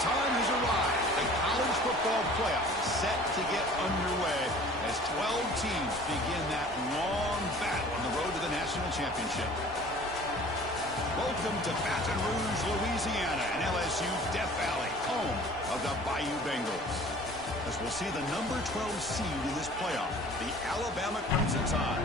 time has arrived. The college football playoff set to get underway as 12 teams begin that long battle on the road to the national championship. Welcome to Baton Rouge, Louisiana, and LSU's Death Valley, home of the Bayou Bengals. As we'll see the number 12 seed in this playoff, the Alabama Crimson Tide,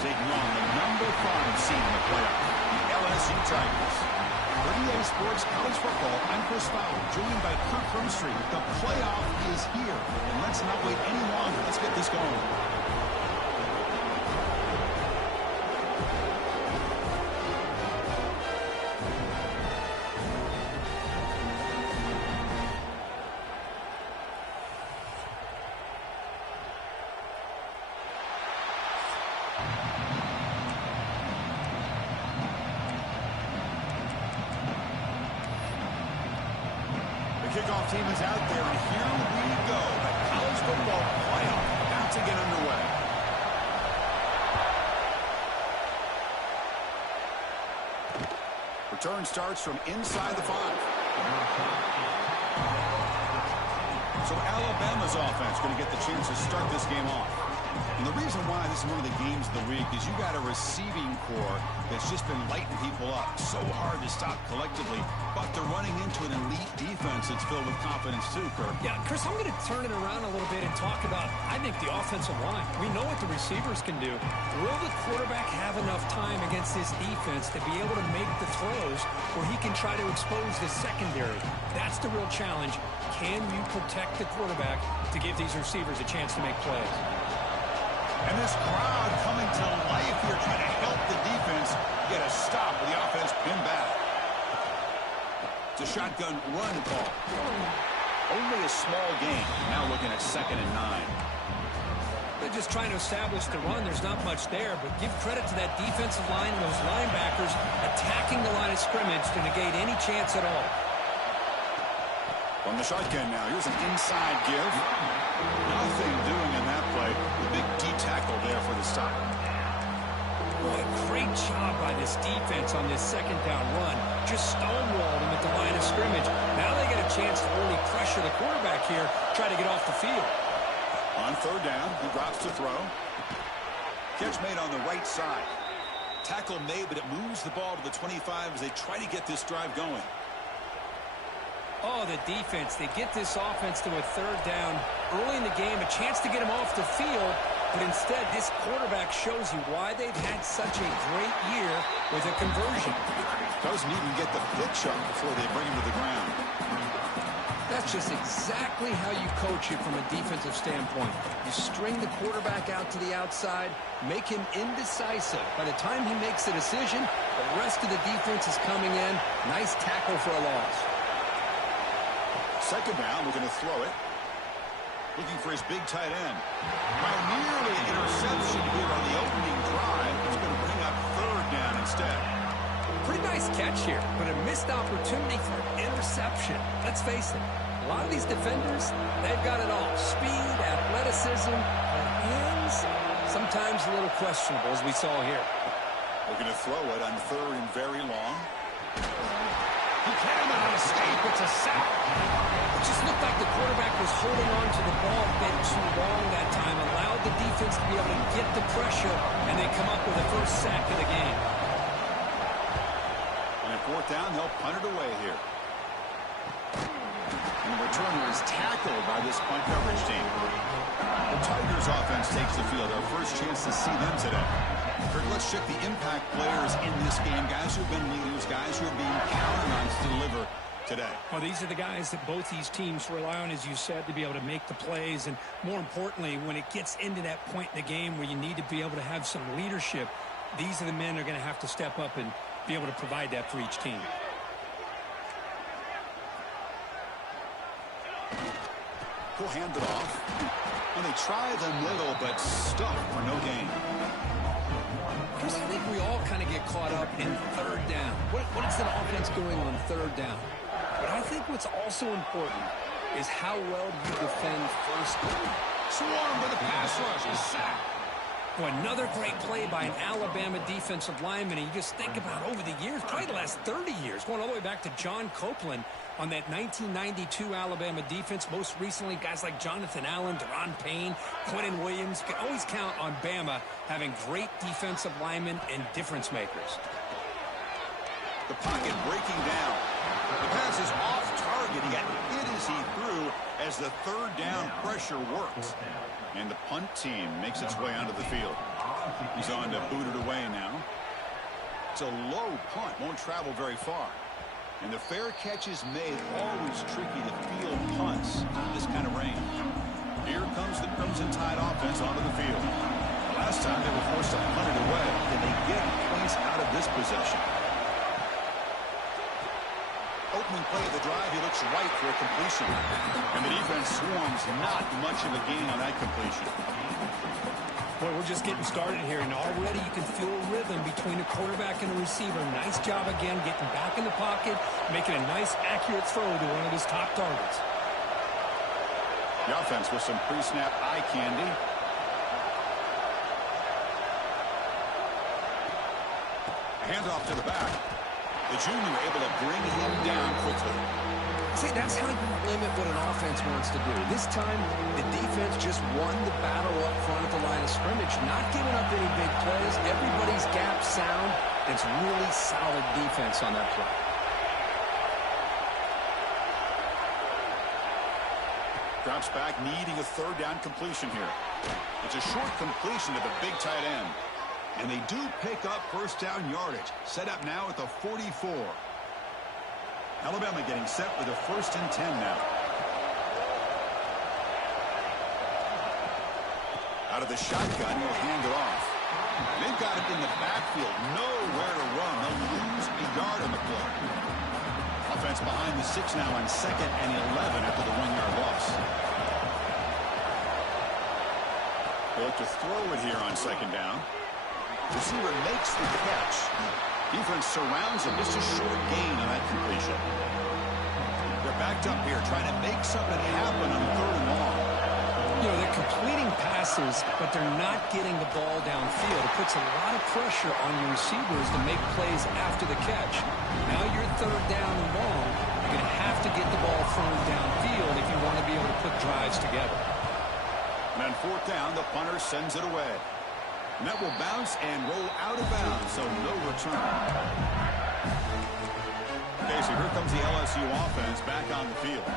taking on the number 5 seed in the playoff, the LSU Tigers. For EA Sports College Football, I'm Chris Fowler, joined by Kirk Hermstreet. The playoff is here, and let's not wait any longer. Let's get this going. Kickoff team is out there, and here we go. The college football playoff about to get underway. Return starts from inside the 5. So Alabama's offense going to get the chance to start this game off. And the reason why this is one of the games of the week is you got a receiving core that's just been lighting people up. So hard to stop collectively, but they're running into an elite defense that's filled with confidence too, Kirk. Yeah, Chris, I'm going to turn it around a little bit and talk about, I think, the offensive line. We know what the receivers can do. Will the quarterback have enough time against this defense to be able to make the throws where he can try to expose the secondary? That's the real challenge. Can you protect the quarterback to give these receivers a chance to make plays? And this crowd coming to life here, trying to help the defense get a stop with the offense pinned back. It's a shotgun run call. Only a small gain. Now looking at 2nd and 9. They're just trying to establish the run. There's not much there, but give credit to that defensive line and those linebackers attacking the line of scrimmage to negate any chance at all. On the shotgun now, here's an inside give. Nothing doing in that play. The big D tackle there for the stop. Boy, great job by this defense on this 2nd down run. Just stonewalled him at the line of scrimmage. Now they get a chance to really pressure the quarterback here, try to get off the field. On 3rd down, he drops to throw. Catch made on the right side. Tackle made, but it moves the ball to the 25 as they try to get this drive going. Oh, the defense. They get this offense to a 3rd down early in the game, a chance to get him off the field, but instead this quarterback shows you why they've had such a great year with a conversion. Doesn't even get the pitch up before they bring him to the ground. That's just exactly how you coach it from a defensive standpoint. You string the quarterback out to the outside, make him indecisive. By the time he makes a decision, the rest of the defense is coming in. Nice tackle for a loss. 2nd down, we're going to throw it. Looking for his big tight end. By nearly an interception here on the opening drive, he's going to bring up 3rd down instead. Pretty nice catch here, but a missed opportunity for interception. Let's face it, a lot of these defenders, they've got it all. Speed, athleticism, but ends, sometimes a little questionable, as we saw here. We're going to throw it on 3rd and very long. He cannot escape. It's a sack. It just looked like the quarterback was holding on to the ball a bit too long that time, allowed the defense to be able to get the pressure, and they come up with the first sack of the game. And at 4th down, they'll punt it away here. And the returner is tackled by this punt coverage team. The Tigers offense takes the field. Our first chance to see them today. Let's check the impact players in this game. Guys who have been leaders, guys who are being counted on to deliver today. Well, these are the guys that both these teams rely on, as you said, to be able to make the plays. And more importantly, when it gets into that point in the game where you need to be able to have some leadership, these are the men that are going to have to step up and be able to provide that for each team. He'll hand it off. And they try the middle, but stuck for no gain. Chris, I think we all kind of get caught up in 3rd down. What is the offense doing on 3rd down? But I think what's also important is how well you defend 1st down. Swarmed with a pass rush. A sack. Well, another great play by an Alabama defensive lineman. And you just think about over the years, probably the last 30 years, going all the way back to John Copeland on that 1992 Alabama defense. Most recently, guys like Jonathan Allen, Deron Payne, Quentin Williams. You can always count on Bama having great defensive linemen and difference makers. The pocket breaking down. The pass is off target. He got hit as he threw as the third down pressure works. And the punt team makes its way onto the field. He's on to boot it away now. It's a low punt. Won't travel very far. And the fair catch is made. Always tricky to field punts in this kind of rain. Here comes the Crimson Tide offense onto the field. Last time they were forced to punt it away. Can they get points out of this possession? Opening play of the drive, he looks right for a completion. And the defense swarms not much of a gain on that completion. Boy, we're just getting started here, and already you can feel a rhythm between the quarterback and the receiver. Nice job again, getting back in the pocket, making a nice, accurate throw to one of his top targets. The offense with some pre-snap eye candy. Handoff to the back. The junior able to bring him down quickly. See, that's how you limit what an offense wants to do. This time, the defense just won the battle up front at the line of scrimmage, not giving up any big plays. Everybody's gap sound. It's really solid defense on that play. Drops back, needing a third down completion here. It's a short completion to the big tight end. And they do pick up first down yardage. Set up now at the 44. Alabama getting set with a 1st and 10 now. Out of the shotgun, he'll hand it off. They've got it in the backfield. Nowhere to run. They'll lose a yard on the play. Offense behind the 6 now on 2nd and 11 after the 1-yard loss. They'll look to throw it here on 2nd down. Receiver makes the catch. Defense surrounds him. Just a short gain on that completion. They're backed up here trying to make something happen on 3rd and long. You know, they're completing passes, but they're not getting the ball downfield. It puts a lot of pressure on your receivers to make plays after the catch. Now you're 3rd down and long. You're going to have to get the ball thrown downfield if you want to be able to put drives together. And on 4th down, the punter sends it away. And that will bounce and roll out of bounds, so no return. Okay, so here comes the LSU offense back on the field.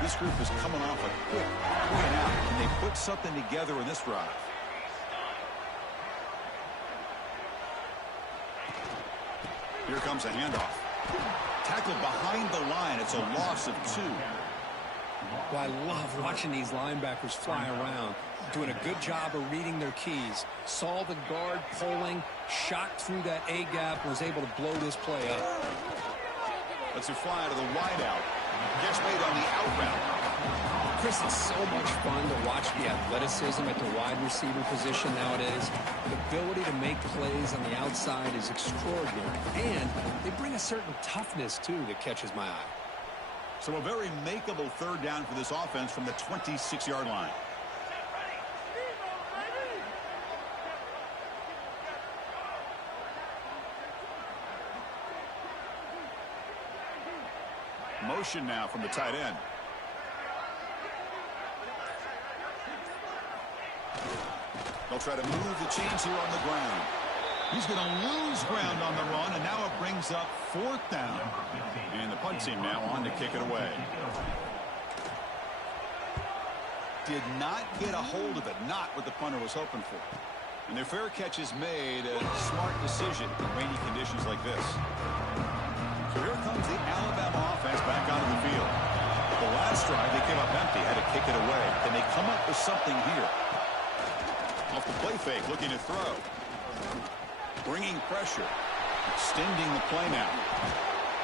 This group is coming off a quick 3-and-out. Can they put something together in this drive? Here comes a handoff. Tackled behind the line. It's a loss of 2. Well, I love watching these linebackers fly around, doing a good job of reading their keys. Saw the guard pulling, shot through that A-gap, was able to blow this play up. Let's it fly to the wideout. Catch made on the out route. Chris, it's so much fun to watch the athleticism at the wide receiver position nowadays. The ability to make plays on the outside is extraordinary, and they bring a certain toughness, too, that catches my eye. So a very makeable 3rd down for this offense from the 26-yard line. Motion now from the tight end. They'll try to move the chains here on the ground. He's going to lose ground on the run, and now it brings up 4th down. And the punt team now on to kick it away. Did not get a hold of it, not what the punter was hoping for. And their fair catch is made, a smart decision in rainy conditions like this. So here comes the Alabama offense back onto the field. The last drive, they came up empty, had to kick it away. Can they come up with something here? Off the play fake, looking to throw. Bringing pressure. Extending the play now.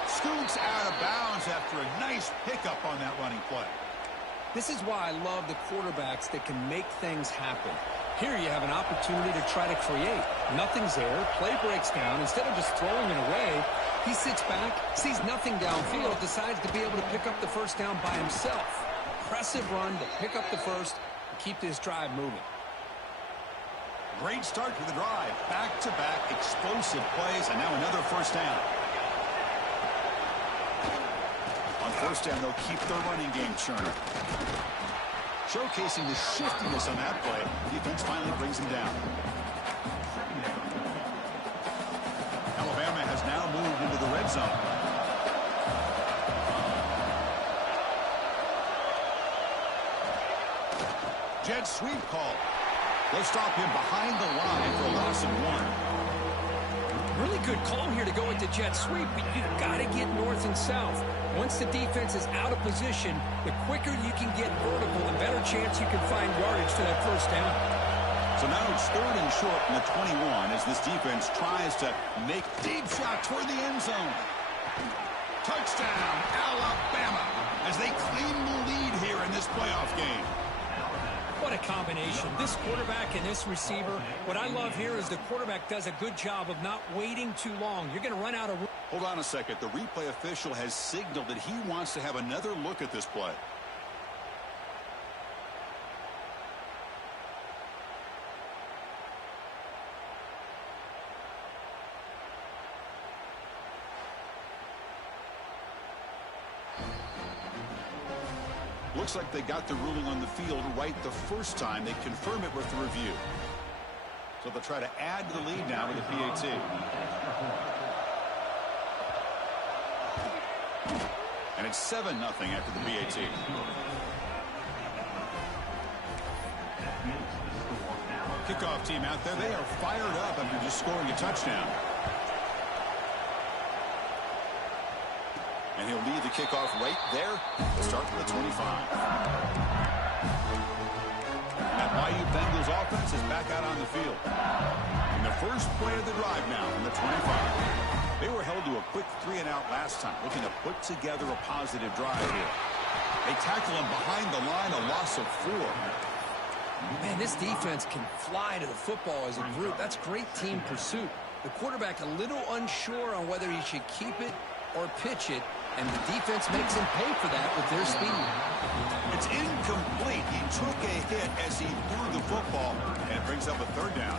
Scoots out of bounds after a nice pickup on that running play. This is why I love the quarterbacks that can make things happen. Here you have an opportunity to try to create. Nothing's there. Play breaks down. Instead of just throwing it away, he sits back, sees nothing downfield, decides to be able to pick up the first down by himself. Impressive run to pick up the first and keep this drive moving. Great start to the drive. Back-to-back explosive plays, and now another first down. On first down, they'll keep their running game churning. Showcasing the shiftiness on that play. Defense finally brings him down. Alabama has now moved into the red zone. Jet sweep call. They'll stop him behind the line for a loss of 1. Really good call here to go with the jet sweep, but you've got to get north and south. Once the defense is out of position, the quicker you can get vertical, the better chance you can find yardage for that first down. So now it's 3rd and short from the 21 as this defense tries to make deep shot toward the end zone. Touchdown, Alabama, as they claim the lead here in this playoff game. What a combination. This quarterback and this receiver. What I love here is the quarterback does a good job of not waiting too long. You're going to run out of room. Hold on a second. The replay official has signaled that he wants to have another look at this play. Looks like they got the ruling on the field right the first time. They confirm it with the review. So they'll try to add to the lead now with the PAT. And it's 7-0 after the PAT. Kickoff team out there. They are fired up after just scoring a touchdown. And he'll lead the kickoff right there. We'll start with the 25. That Bayou Bengals offense is back out on the field. In the first play of the drive now from the 25. They were held to a quick 3-and-out last time, looking to put together a positive drive here. They tackle him behind the line, a loss of 4. Man, this defense can fly to the football as a group. That's great team pursuit. The quarterback a little unsure on whether he should keep it or pitch it, and the defense makes him pay for that with their speed. It's incomplete. He took a hit as he threw the football, and it brings up a 3rd down.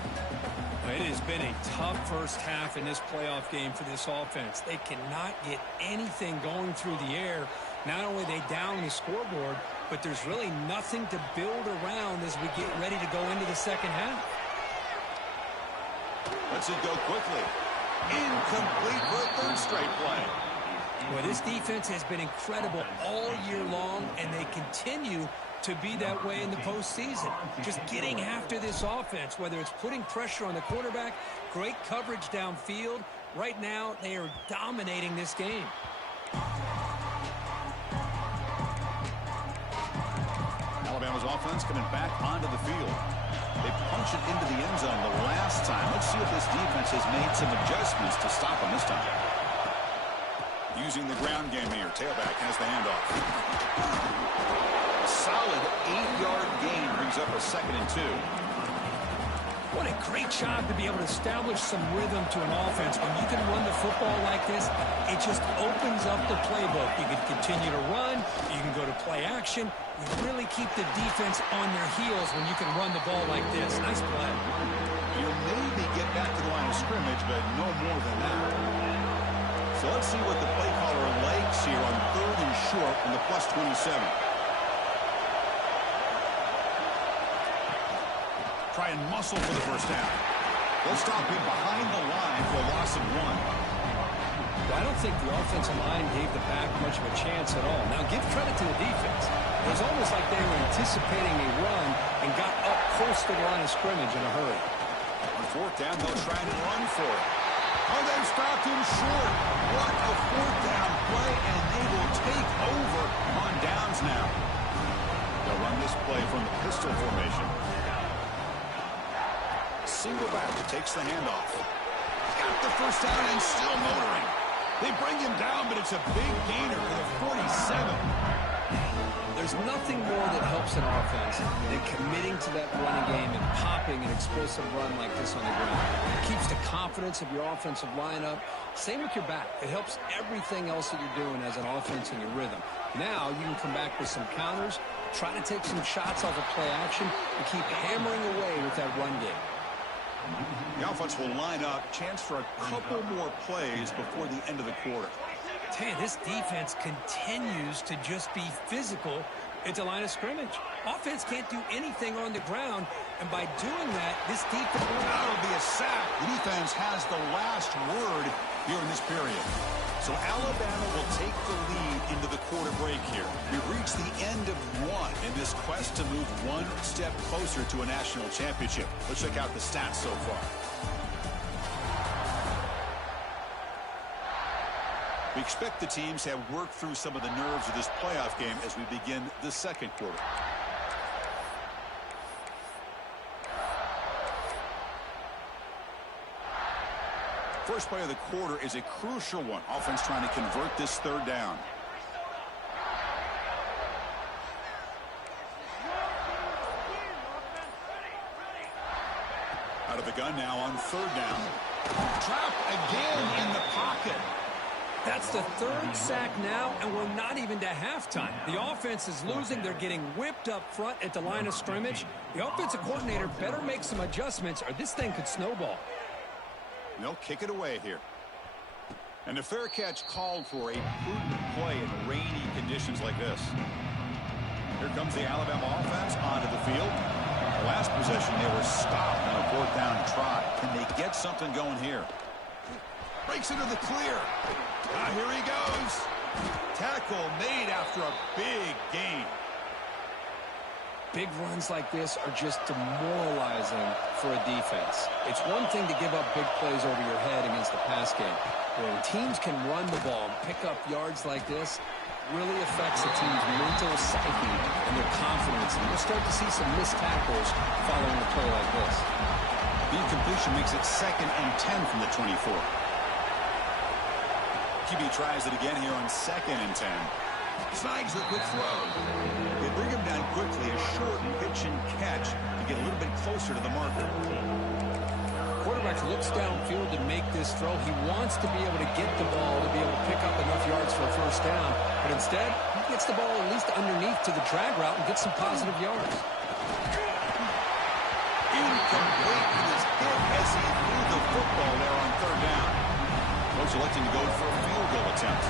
It has been a tough first half in this playoff game for this offense. They cannot get anything going through the air. Not only are they down the scoreboard, but there's really nothing to build around as we get ready to go into the second half. Lets it go quickly. Incomplete for a 3rd straight play. Well, this defense has been incredible all year long, and they continue to be that way in the postseason. Just getting after this offense, whether it's putting pressure on the quarterback, great coverage downfield. Right now, they are dominating this game. Alabama's offense coming back onto the field. They punch it into the end zone the last time. Let's see if this defense has made some adjustments to stop them this time. Using the ground game here. Tailback has the handoff. Solid 8-yard gain brings up a 2nd and 2. What a great job to be able to establish some rhythm to an offense. When you can run the football like this, it just opens up the playbook. You can continue to run. You can go to play action. You really keep the defense on their heels when you can run the ball like this. Nice play. You'll maybe get back to the line of scrimmage, but no more than that. So let's see what the play caller likes here on 3rd and short from the +27. Try and muscle for the first down. They'll stop him behind the line for a loss of 1. Well, I don't think the offensive line gave the back much of a chance at all. Now, give credit to the defense. It was almost like they were anticipating a run and got up close to the line of scrimmage in a hurry. On 4th down, they'll try and run for it. Oh, they've stopped him short. What a 4th down play, and they will take over on downs now. They'll run this play from the pistol formation. Single back that takes the handoff. Got the first down and still motoring. They bring him down, but it's a big gainer for the 47. There's nothing more that helps an offense than committing to that running game and popping an explosive run like this on the ground. It keeps the confidence of your offensive lineup. Same with your back. It helps everything else that you're doing as an offense and your rhythm. Now you can come back with some counters, try to take some shots off of play action, and keep hammering away with that run game. 4th The offense will line up. Chance for a couple more plays before the end of the quarter. Hey, this defense continues to just be physical at the line of scrimmage. Offense can't do anything on the ground, and by doing that, this defense... That'll be a sack. The defense has the last word here in this period. So Alabama will take the lead into the quarter break here. We've reached the end of one in this quest to move one step closer to a national championship. Let's check out the stats so far. We expect the teams to have worked through some of the nerves of this playoff game as we begin the second quarter. First play of the quarter is a crucial one. Offense trying to convert this third down. Out of the gun now on third down. Trap again in the pocket. That's the third sack now, and we're not even to halftime. The offense is losing. They're getting whipped up front at the line of scrimmage. The offensive coordinator better make some adjustments, or this thing could snowball. They'll kick it away here. And a fair catch called for a prudent play in rainy conditions like this. Here comes the Alabama offense onto the field. The last possession, they were stopped on a fourth down try. Can they get something going here? Breaks into the clear. Here he goes. Tackle made after a big gain. Big runs like this are just demoralizing for a defense. It's one thing to give up big plays over your head against the pass game. When teams can run the ball and pick up yards like this, really affects a team's mental psyche and their confidence. And you'll start to see some missed tackles following a play like this. The incompletion makes it 2nd and 10 from the 24. QB tries it again here on 2nd and 10. Snags the quick throw. They bring him down quickly, a short pitch and catch to get a little bit closer to the marker. Quarterback looks downfield to make this throw. He wants to be able to get the ball to be able to pick up enough yards for a first down. But instead, he gets the ball at least underneath to the drag route and gets some positive yards. Incomplete with his hit as he threw the football there on third down. Coach electing to go for a field goal attempt.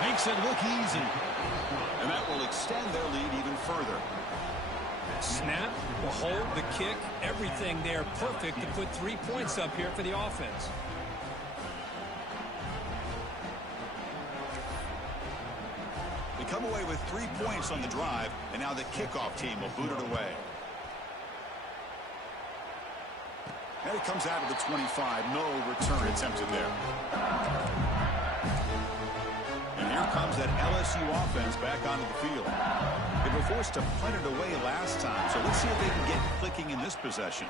Makes it look easy. And that will extend their lead even further. Snap, the hold, the kick, everything there perfect to put 3 points up here for the offense. They come away with 3 points on the drive, and now the kickoff team will boot it away. And it comes out of the 25. No return attempted there. And here comes that LSU offense back onto the field. They were forced to punt it away last time, so let's see if they can get clicking in this possession.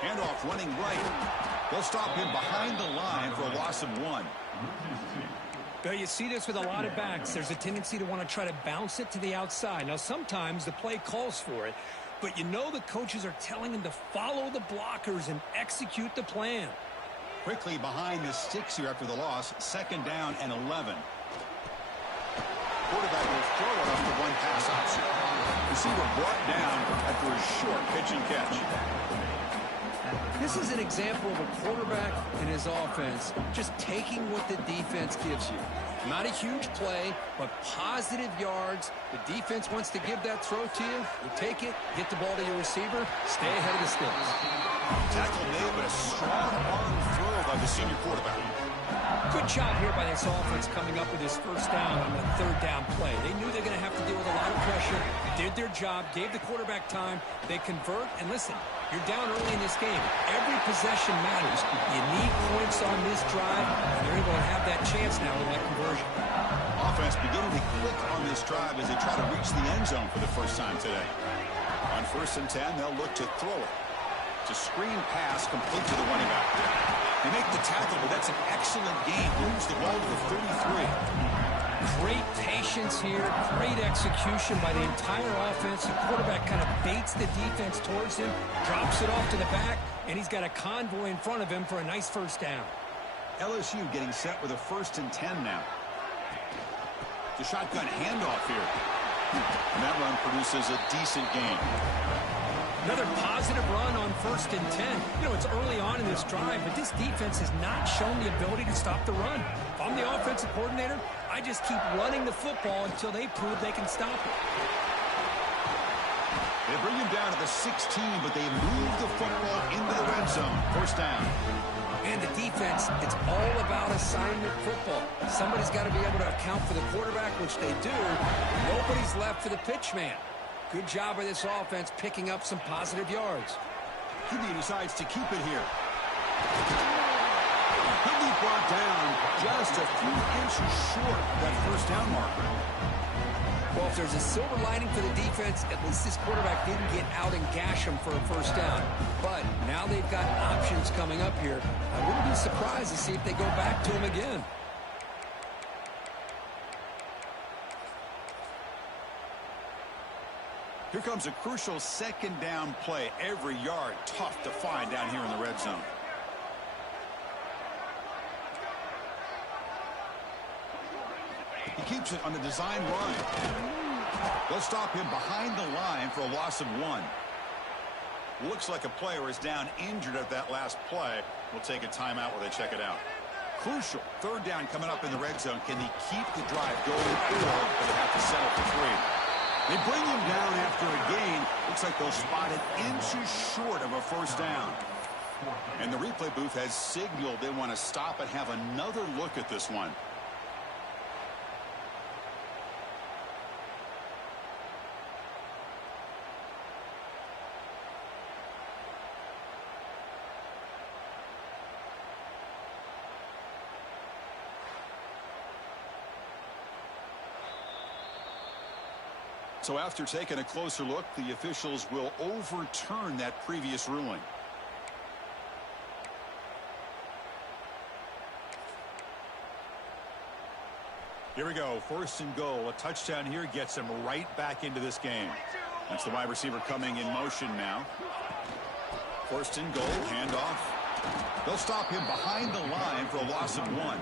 Handoff running right. They'll stop him behind the line for a loss of 1. Well, you see this with a lot of backs. There's a tendency to want to try to bounce it to the outside. Now, sometimes the play calls for it, but you know the coaches are telling them to follow the blockers and execute the plan. Quickly behind the sticks here after the loss. 2nd down and 11. Quarterback will throw it off the one pass option. Receiver brought down after a short pitch and catch. This is an example of a quarterback and his offense just taking what the defense gives you. Not a huge play, but positive yards. The defense wants to give that throw to you. You take it, get the ball to your receiver, stay ahead of the sticks. Tackle made, but a strong arm throw by the senior quarterback. Good job here by this offense coming up with his first down on the third down play. They knew they were going to have to deal with a lot of pressure. Did their job, gave the quarterback time. They convert, and listen, you're down early in this game. Every possession matters. You need points on this drive, and they're able to have that chance now with that conversion. Offense beginning to click on this drive as they try to reach the end zone for the first time today. On 1st and 10, they'll look to throw it. It's a screen pass complete to the running back. They make the tackle, but that's an excellent game. Moves the ball to the 33. Great patience here, great execution by the entire offense. The quarterback kind of baits the defense towards him, drops it off to the back, and he's got a convoy in front of him for a nice first down. LSU getting set with a 1st and 10 now. The shotgun handoff here. And that run produces a decent gain. Another positive run on 1st and 10. You know, it's early on in this drive, but this defense has not shown the ability to stop the run. If I'm the offensive coordinator, I just keep running the football until they prove they can stop it. They bring him down to the 16, but they move the football into the red zone. 1st down. And the defense, it's all about assignment football. Somebody's got to be able to account for the quarterback, which they do. Nobody's left for the pitch man. Good job by this offense picking up some positive yards. He decides to keep it here. He'll be brought down just a few inches short of that 1st down marker. Well, if there's a silver lining for the defense, at least this quarterback didn't get out and gash him for a 1st down. But now they've got options coming up here. I wouldn't be surprised to see if they go back to him again. Here comes a crucial 2nd down play. Every yard tough to find down here in the red zone. He keeps it on the design run. They'll stop him behind the line for a loss of 1. Looks like a player is down injured at that last play. We'll take a timeout while they check it out. Crucial 3rd down coming up in the red zone. Can he keep the drive going, or will they have to settle for 3? They bring him down after a gain. Looks like they'll spot it inches short of a 1st down. And the replay booth has signaled they want to stop and have another look at this one. So after taking a closer look, the officials will overturn that previous ruling. Here we go. 1st and goal. A touchdown here gets them right back into this game. That's the wide receiver coming in motion now. 1st and goal. Handoff. They'll stop him behind the line for a loss of 1.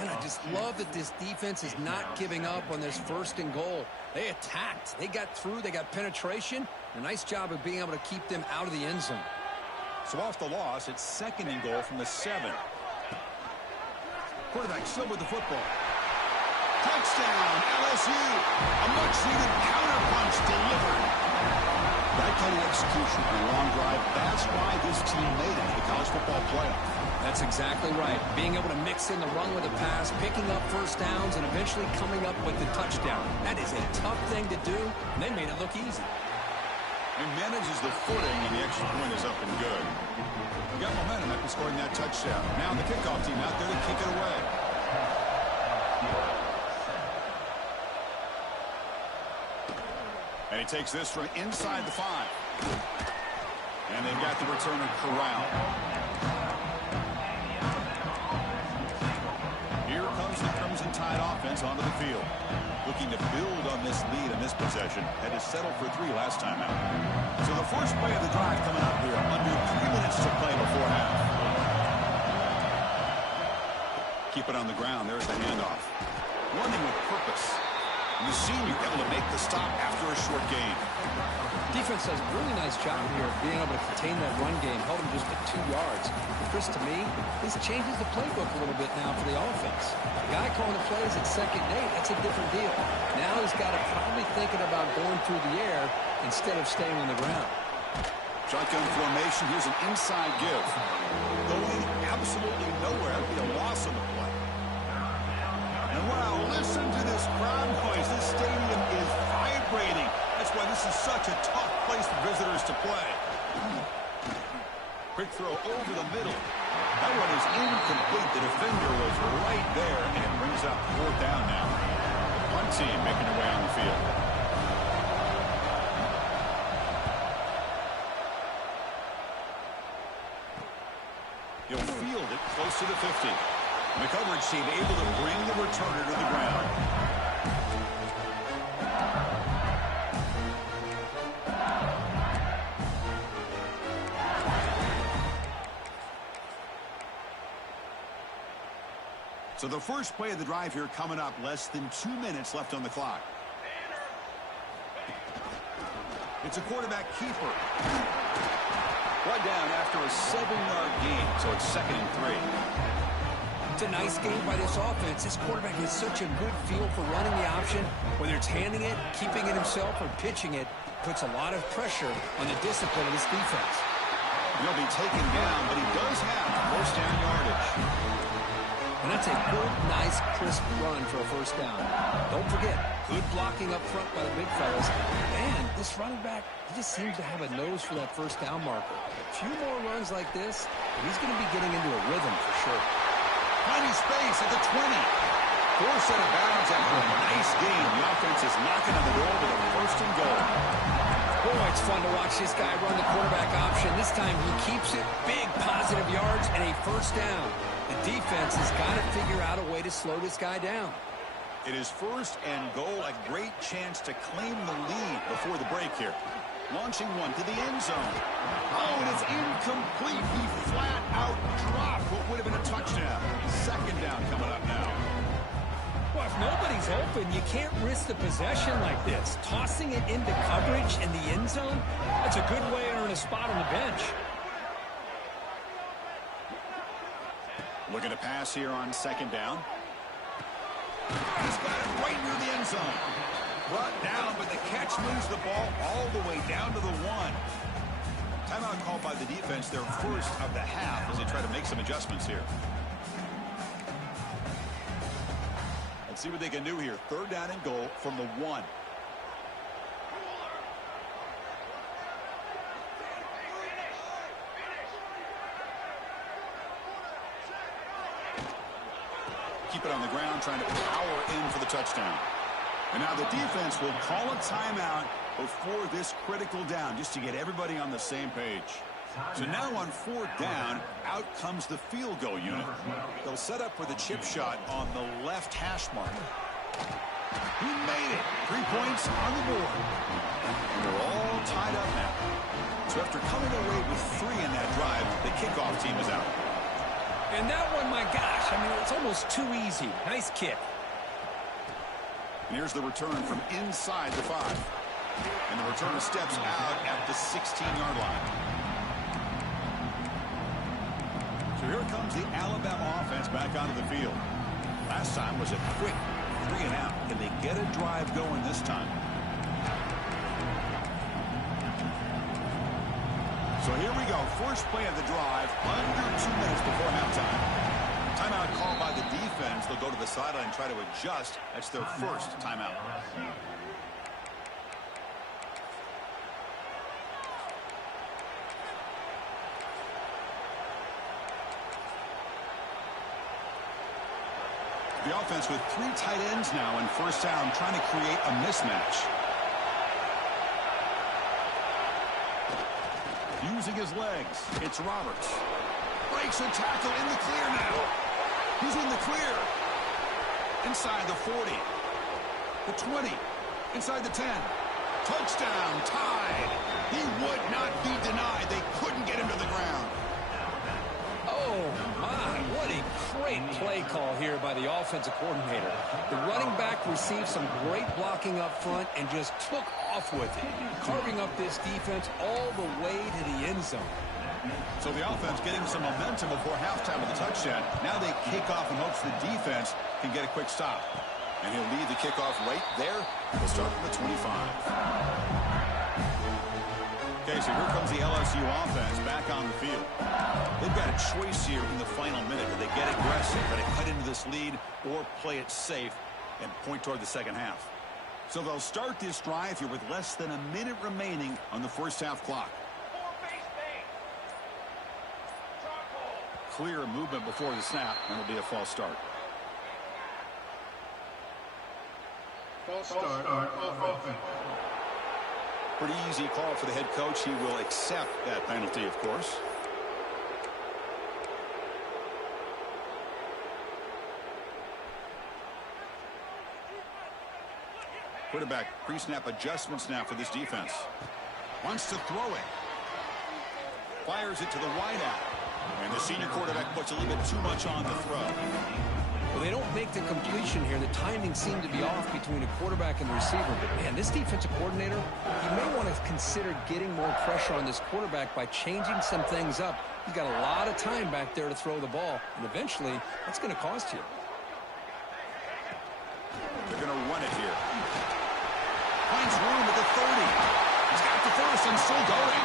And I just love that this defense is not giving up on this 1st and goal. They attacked. They got through. They got penetration. A nice job of being able to keep them out of the end zone. So off the loss, it's 2nd and goal from the 7. Quarterback still with the football. Touchdown, LSU. A much-needed counterpunch delivered. That kind of execution on a long drive, that's why this team made it to the college football playoff. That's exactly right. Being able to mix in the run with a pass, picking up 1st downs, and eventually coming up with the touchdown. That is a tough thing to do, and they made it look easy. He manages the footing, and the extra point is up and good. He got momentum after scoring that touchdown. Now the kickoff team out there to kick it away. And he takes this from inside the 5. And they've got the returner corralled. Here comes the Crimson Tide offense onto the field. Looking to build on this lead in this possession. Had to settle for 3 last time out. So the first play of the drive coming up here. Under 3 minutes to play before half. Keep it on the ground. There's the handoff. Running with purpose. And the senior able to make the stop after a short gain. Defense does a really nice job here of being able to contain that run game. Held him just at 2 yards. Chris, to me, this changes the playbook a little bit now for the offense. The guy calling the plays at 2nd and 8, that's a different deal. Now he's got to probably thinking about going through the air instead of staying on the ground. Shotgun formation. Here's an inside give. Going absolutely nowhere. That'd be a loss on the play. And wow, listen to this crowd noise. This stadium is vibrating. That's why this is such a tough place for visitors to play. Quick throw over the middle. That one is incomplete. The defender was right there, and it brings up 4th down now. The punt team making their way on the field. He'll field it close to the 50. And the coverage team able to bring the returner to the ground. So the first play of the drive here coming up, less than 2 minutes left on the clock. It's a quarterback keeper. Brought down after a 7-yard gain, so it's 2nd and 3. It's a nice game by this offense. This quarterback has such a good feel for running the option. Whether it's handing it, keeping it himself, or pitching it, puts a lot of pressure on the discipline of this defense. He'll be taken down, but he does have first down yardage. And that's a good, nice, crisp run for a first down. Don't forget, good blocking up front by the big fellas. And this running back, he just seems to have a nose for that first down marker. A few more runs like this, and he's going to be getting into a rhythm for sure. Finding space at the 20. Forced out of bounds after a nice gain. The offense is knocking on the door with a first and goal. Boy, it's fun to watch this guy run the quarterback option. This time he keeps it, big positive yards, and a first down. The defense has got to figure out a way to slow this guy down. It is first and goal, a great chance to claim the lead before the break here. Launching one to the end zone. Oh, and it's incomplete. He flat out dropped what would have been a touchdown. Second down coming up now. Well, if nobody's open, you can't risk the possession like this. Tossing it into coverage in the end zone, that's a good way to earn a spot on the bench. Looking to pass here on second down. He's got it right near the end zone. Brought down, but the catch moves the ball all the way down to the 1. Timeout called by the defense, their first of the half, as they try to make some adjustments here. Let's see what they can do here. Third down and goal from the 1. Keep it on the ground, trying to power in for the touchdown. And now the defense will call a timeout before this critical down, just to get everybody on the same page. So now on 4th down, out comes the field goal unit. They'll set up with a chip shot on the left hash mark. He made it. 3 points on the board. And they're all tied up now. So after coming away with 3 in that drive, the kickoff team is out. And that one, my gosh, I mean, it's almost too easy. Nice kick. And here's the return from inside the 5. And the returner steps out at the 16-yard line. So here comes the Alabama offense back onto the field. Last time was a quick 3 and out. Can they get a drive going this time? So here we go. First play of the drive, under 2 minutes before halftime. Timeout called by the defense. They'll go to the sideline and try to adjust. That's their first timeout. The offense with 3 tight ends now in first down, trying to create a mismatch. Using his legs, it's Roberts. Breaks a tackle in the clear now. He's in the clear. Inside the 40. The 20. Inside the 10. Touchdown, tied. He would not be denied. They couldn't get him to the ground. Oh, my, what a great play call here by the offensive coordinator. The running back received some great blocking up front and just took off with it, carving up this defense all the way to the end zone. So the offense getting some momentum before halftime with the touchdown. Now they kick off in hopes the defense can get a quick stop. And he'll lead the kickoff right there. We'll start from the 25. Okay, so here comes the LSU offense back on the field. They've got a choice here in the final minute. Do they get aggressive? Do they cut into this lead or play it safe and point toward the second half? So they'll start this drive here with less than a minute remaining on the first half clock. Clear movement before the snap, and it'll be a false start. False start on offense. Pretty easy call for the head coach. He will accept that penalty, of course. Quarterback pre-snap adjustments now for this defense. Wants to throw it. Fires it to the wideout. And the senior quarterback puts a little bit too much on the throw. Well, they don't make the completion here. The timing seemed to be off between a quarterback and the receiver. But, man, this defensive coordinator, he may want to consider getting more pressure on this quarterback by changing some things up. He's got a lot of time back there to throw the ball, and eventually that's going to cost you. They're going to run it here. Finds room at the 30. He's got the first and still going.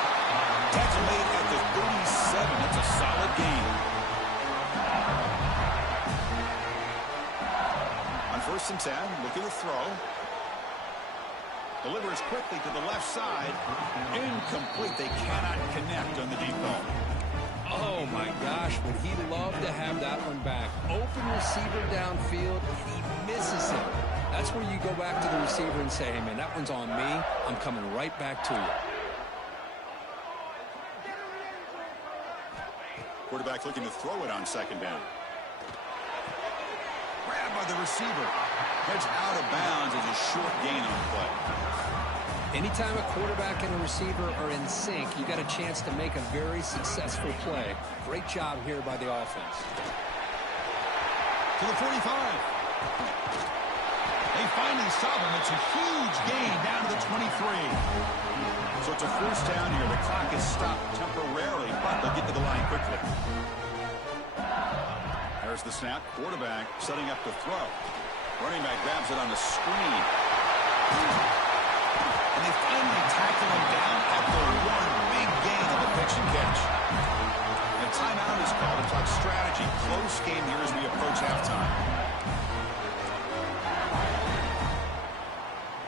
That's made at the 37. That's a solid gain. On 1st and 10, looking to throw. Delivers quickly to the left side. Incomplete. They cannot connect on the deep ball. Oh, my gosh, would he love to have that one back. Open receiver downfield, and he misses it. That's where you go back to the receiver and say, hey, man, that one's on me. I'm coming right back to you. Quarterback looking to throw it on 2nd down. Grabbed by the receiver. Heads out of bounds as a short gain on the play. Anytime a quarterback and a receiver are in sync, you got a chance to make a very successful play. Great job here by the offense. To the 45. They finally stop him. It's a huge gain down to the 23. So it's a 1st down here. The clock is stopped temporarily, but they'll get to the line quickly. There's the snap. Quarterback setting up to throw. Running back grabs it on the screen. And they finally tackle him down at the 1. Big gain on the pitch and catch. And a timeout is called to talk strategy. Close game here as we approach halftime.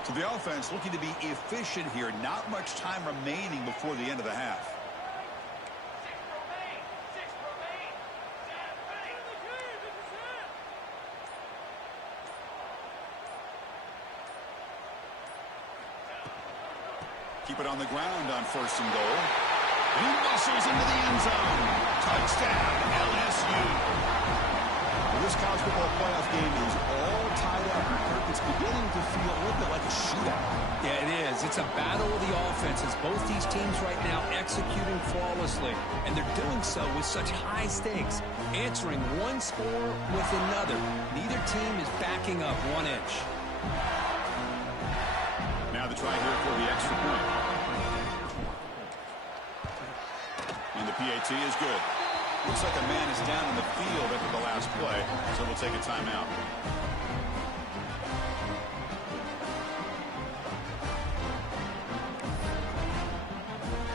So the offense looking to be efficient here. Not much time remaining before the end of the half. Keep it on the ground on 1st and goal. He muscles into the end zone. Touchdown, LSU. Well, this college football playoff game is all tied up. It's beginning to feel a little bit like a shootout. Yeah, it is. It's a battle of the offenses. Both these teams right now executing flawlessly, and they're doing so with such high stakes, answering one score with another. Neither team is backing up 1 inch. Now the try here for the extra point. And the PAT is good. Looks like a man is down in the field after the last play, so we'll take a timeout.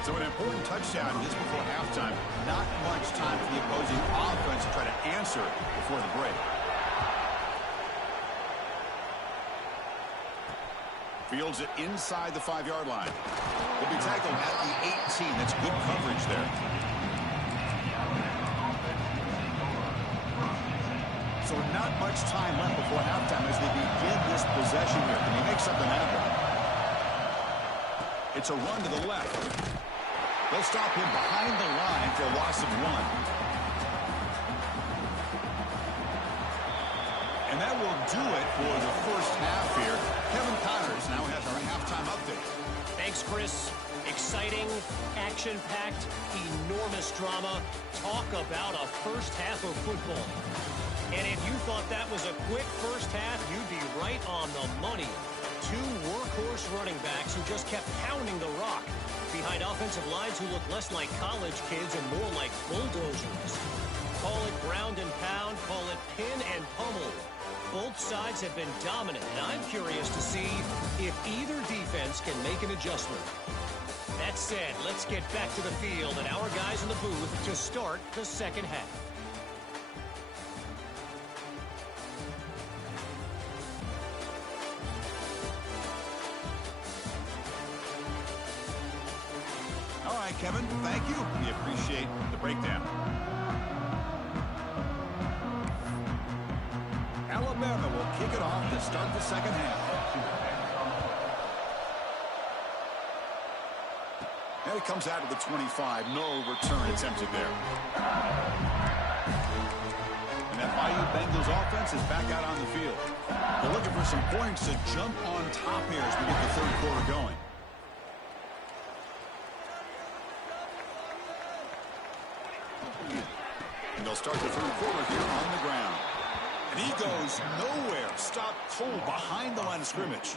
So an important touchdown just before halftime. Not much time for the opposing offense to try to answer before the break. Fields it inside the 5-yard line. Will be tackled at the 18. That's good coverage there. So not much time left before halftime as they begin this possession here. Can he make something happen? It's a run to the left. They'll stop him behind the line for a loss of 1. And that will do it for the first half here. Kevin Connors now has our halftime update. Thanks, Chris. Exciting, action-packed, enormous drama. Talk about a first half of football. And if you thought that was a quick first half, you'd be right on the money. 2 workhorse running backs who just kept pounding the rock behind offensive lines who look less like college kids and more like bulldozers. Call it ground and pound, call it pin and pummel. Both sides have been dominant, and I'm curious to see if either defense can make an adjustment. That said, let's get back to the field and our guys in the booth to start the second half. All right, Kevin, thank you. We appreciate the breakdown. Alabama will kick it off to start the second half. And it comes out of the 25. No return attempted there. And that Bayou Bengals offense is back out on the field. They're looking for some points to jump on top here as we get the third quarter going. And they'll start the third quarter here on the ground. And he goes nowhere. Stopped cold behind the line of scrimmage.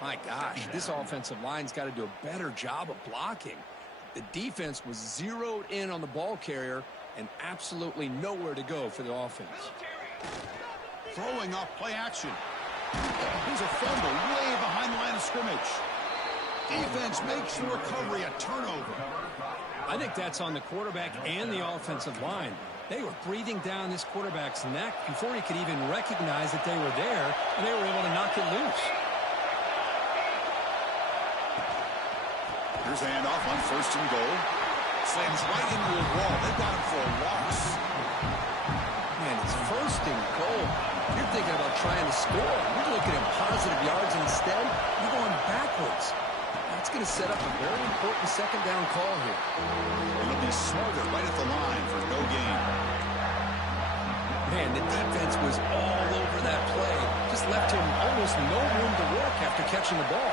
My gosh, this offensive line's got to do a better job of blocking. The defense was zeroed in on the ball carrier and absolutely nowhere to go for the offense. Throwing off play action. Here's a fumble way behind the line of scrimmage. Defense makes the recovery a turnover. I think that's on the quarterback and the offensive line. They were breathing down this quarterback's neck before he could even recognize that they were there, and they were able to knock it loose. Here's a handoff on 1st and goal. Slams right into a wall. They've got him for a loss. Man, it's 1st and goal. You're thinking about trying to score. You're looking at positive yards, and instead, you're going backwards. That's going to set up a very important 2nd down call here. It'll be smarter right at the line for no gain. Man, the defense was all over that play. Just left him almost no room to work after catching the ball.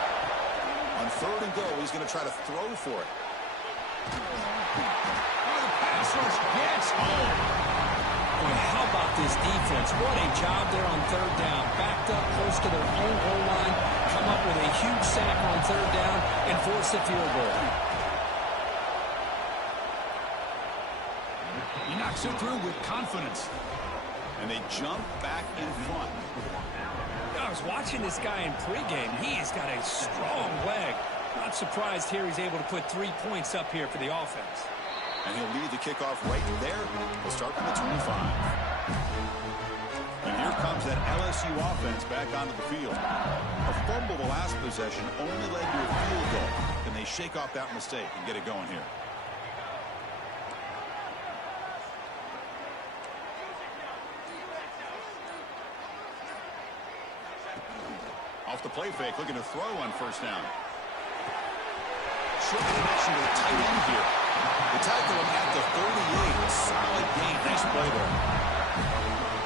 On 3rd and goal, he's going to try to throw for it. Oh, the pass rush gets home. Boy, how about this defense? What a job there on 3rd down. Backed up close to their own goal line. Come up with a huge sack on 3rd down and force a field goal. He knocks it through with confidence. And they jump back in front. I was watching this guy in pregame. He's got a strong leg. Not surprised here he's able to put 3 points up here for the offense. And he'll lead the kickoff right there. We'll start from the 25. And here comes that LSU offense back onto the field. A fumble the last possession only led to a field goal. Can they shake off that mistake and get it going here? Off the play fake, looking to throw on 1st down. Short connection to the tight end here. They tackle him at the 38. A solid gain. Nice play there.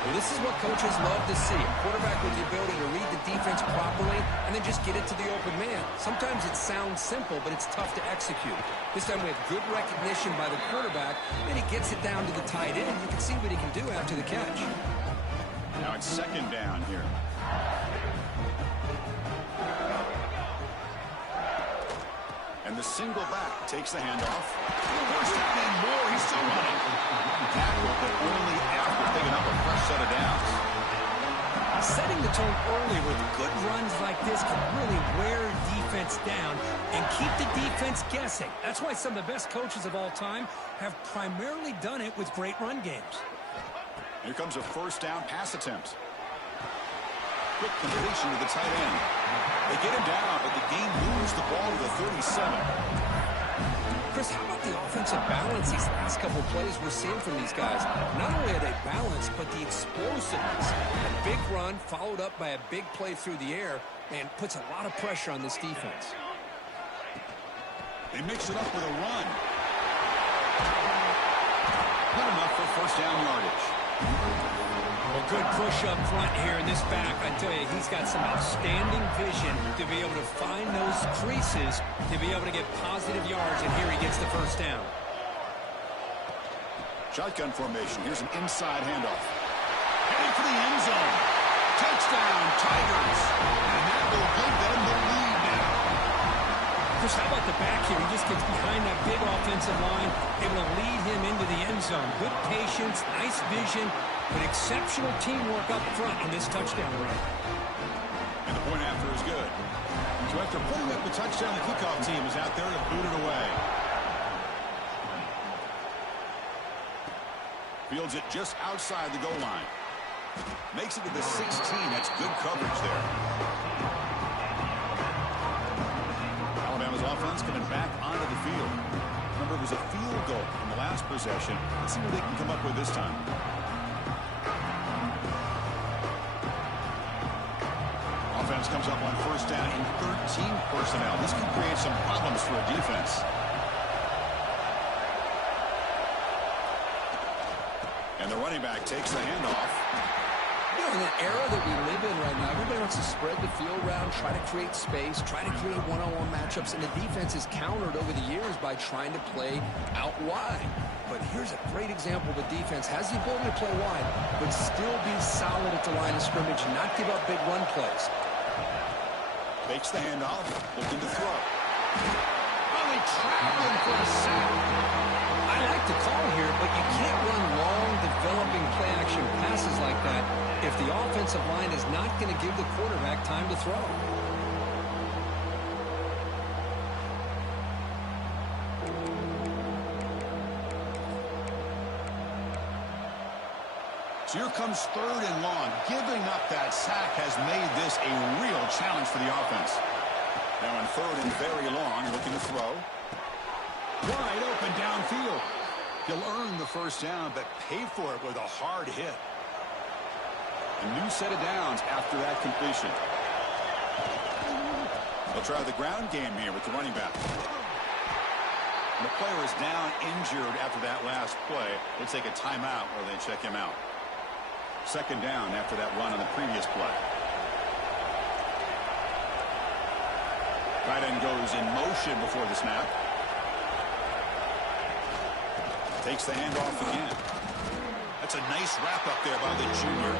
Well, this is what coaches love to see. A quarterback with the ability to read the defense properly and then just get it to the open man. Sometimes it sounds simple, but it's tough to execute. This time we have good recognition by the quarterback, and he gets it down to the tight end. You can see what he can do after the catch. Now it's 2nd down here. And the single back takes the handoff. First down and more. He's still running. Tackle, but only after picking up a fresh set of downs. Setting the tone early with good runs like this can really wear defense down and keep the defense guessing. That's why some of the best coaches of all time have primarily done it with great run games. Here comes a 1st down pass attempt. Quick completion to the tight end. They get him down, but the game moves the ball to the 37. Chris, how about the offensive balance these last couple plays we're seeing from these guys? Not only are they balanced, but the explosiveness. A big run followed up by a big play through the air and puts a lot of pressure on this defense. They mix it up with a run. Good enough for 1st down yardage. Well, good push up front here in this back. I tell you, he's got some outstanding vision to be able to find those creases, to be able to get positive yards, and here he gets the 1st down. Shotgun formation. Here's an inside handoff. Heading for the end zone. Touchdown, Tigers. And that will give them the lead now. Chris, how about the back here? He just gets behind that big offensive line, able to lead him into the end zone. Good patience, nice vision, but exceptional teamwork up front on this touchdown run. And the point after is good. So after putting up the touchdown, the kickoff team is out there to boot it away. Fields it just outside the goal line. Makes it to the 16. That's good coverage there. Alabama's offense coming back onto the field. Remember, it was a field goal in the last possession. Let's see what they can come up with this time. Offense comes up on 1st down in 13 personnel. This can create some problems for a defense. And the running back takes the handoff. You know, in the era that we live in right now, everybody wants to spread the field around, try to create space, try to create one-on-one matchups, and the defense is countered over the years by trying to play out wide. but here's a great example. The defense has the ability to play wide, but still be solid at the line of scrimmage and not give up big run plays. Fakes the handoff, looking to throw. Only traveling for a sack. I like the call here, but you can't run long, developing play-action passes like that if the offensive line is not going to give the quarterback time to throw. So here comes 3rd and long. Giving up that sack has made this a real challenge for the offense. Now on 3rd and very long, looking to throw. Wide open downfield. He'll earn the first down, but pay for it with a hard hit. A new set of downs after that completion. They'll try the ground game here with the running back. And the player is down injured after that last play. They'll take a timeout while they check him out. 2nd down after that run on the previous play. Tight end goes in motion before the snap. Takes the handoff again. That's a nice wrap up there by the junior.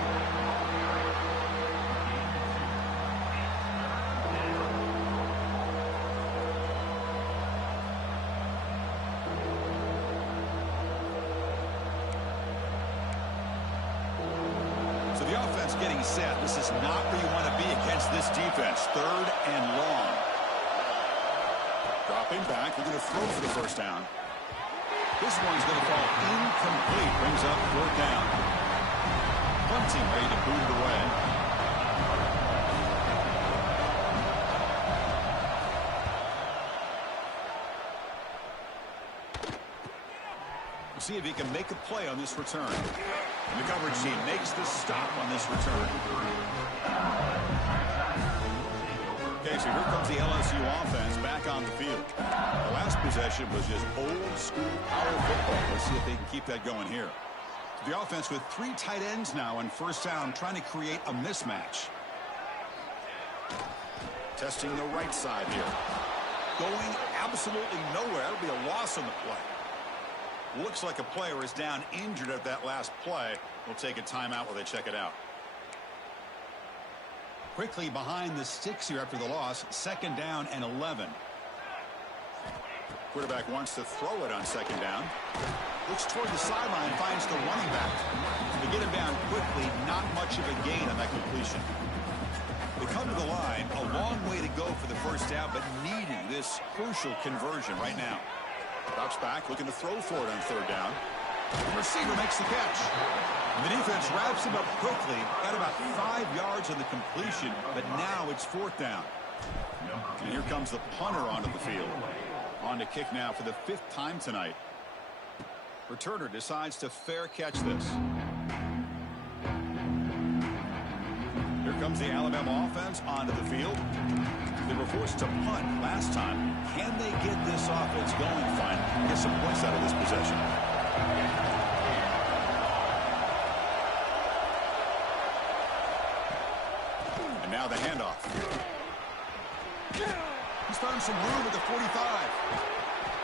So the offense getting set. This is not where you want to be against this defense. 3rd and long. Dropping back. We're going to throw for the first down. This one's going to fall incomplete. Brings up 4th down. Bunting ready to boot it away. We'll see if he can make a play on this return. The coverage team makes the stop on this return. Okay, so here comes the LSU offense back on the field. The last possession was just old school power football. Let's see if they can keep that going here. The offense with 3 tight ends now on first down, trying to create a mismatch. Testing the right side here. Going absolutely nowhere. It'll be a loss on the play. Looks like a player is down injured at that last play. We'll take a timeout while they check it out. Quickly behind the sticks here after the loss. 2nd down and 11. Quarterback wants to throw it on 2nd down. Looks toward the sideline, finds the running back. They get him down quickly. Not much of a gain on that completion. They come to the line. A long way to go for the first down, but needing this crucial conversion right now. Drops back, looking to throw for it on 3rd down. The receiver makes the catch. And the defense wraps him up quickly. Got about 5 yards on the completion, but now it's 4th down. And here comes the punter onto the field. On to kick now for the 5th time tonight. Returner decides to fair catch this. Here comes the Alabama offense onto the field. They were forced to punt last time. Can they get this offense going finally? Get some points out of this possession. And now the handoff. He's found some room at the 45.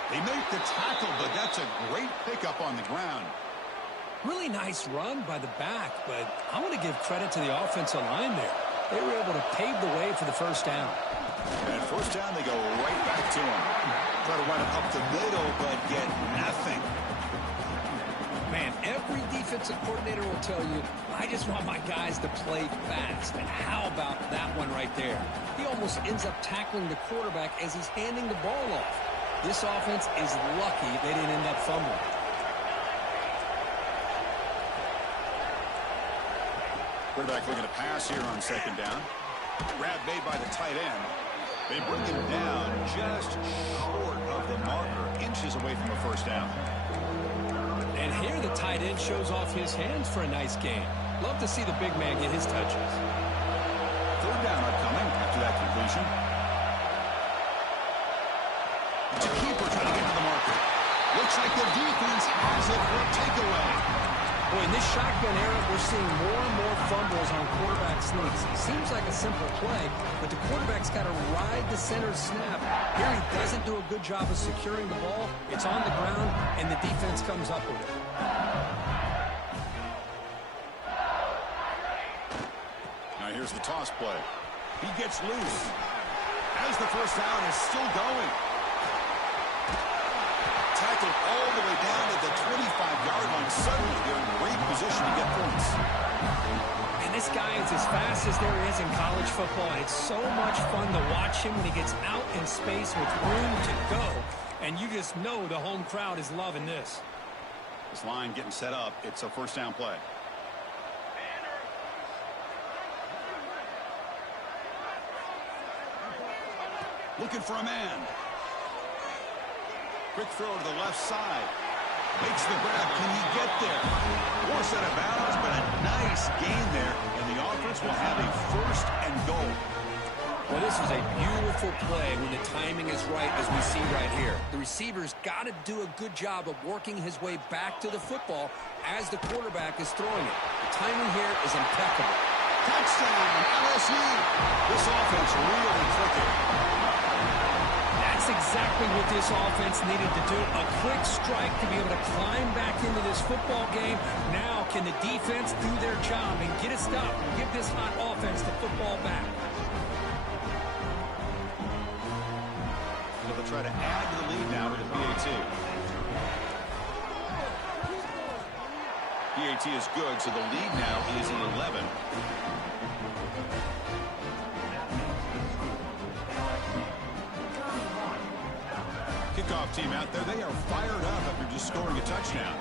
They make the tackle, but that's a great pickup on the ground. Really nice run by the back, but I want to give credit to the offensive line there. They were able to pave the way for the first down. And first down, they go right back to him. Try to run it up the middle, but get nothing. Man, every defensive coordinator will tell you, I just want my guys to play fast. And how about that one right there? He almost ends up tackling the quarterback as he's handing the ball off. This offense is lucky they didn't end up fumbling. Quarterback looking to pass here on 2nd down. Grab made by the tight end. They bring him down just short of the marker, inches away from the first down. And here the tight end shows off his hands for a nice gain. Love to see the big man get his touches. 3rd down upcoming after that completion. It's a keeper trying to get to the marker. Looks like the defense has it for a takeaway. Boy, in this shotgun era, we're seeing more and more fumbles on quarterback sneaks. Seems like a simple play, but the quarterback's got to ride the center snap. Here he doesn't do a good job of securing the ball. It's on the ground, and the defense comes up with it. Now here's the toss play. He gets loose. As the first down is still going. Tackled all the way down at the 25-yard line. Suddenly they're in great position to get points. And this guy is as fast as there is in college football. And it's so much fun to watch him when he gets out in space with room to go. And you just know the home crowd is loving this. This line getting set up. It's a first down play. Looking for a man. Quick throw to the left side. Makes the grab. Can he get there? Force out of bounds, but a nice gain there. And the offense will have a first and goal. Well, this is a beautiful play when the timing is right, as we see right here. The receiver's got to do a good job of working his way back to the football as the quarterback is throwing it. The timing here is impeccable. Touchdown, LSU. This offense really clicking. That's exactly what this offense needed to do. A quick strike to be able to climb back into this football game. Now can the defense do their job and get a stop and give this hot offense the football back? So they'll try to add to the lead now with the PAT. PAT is good, so the lead now is 11. Kickoff team out there. They are fired up after just scoring a touchdown.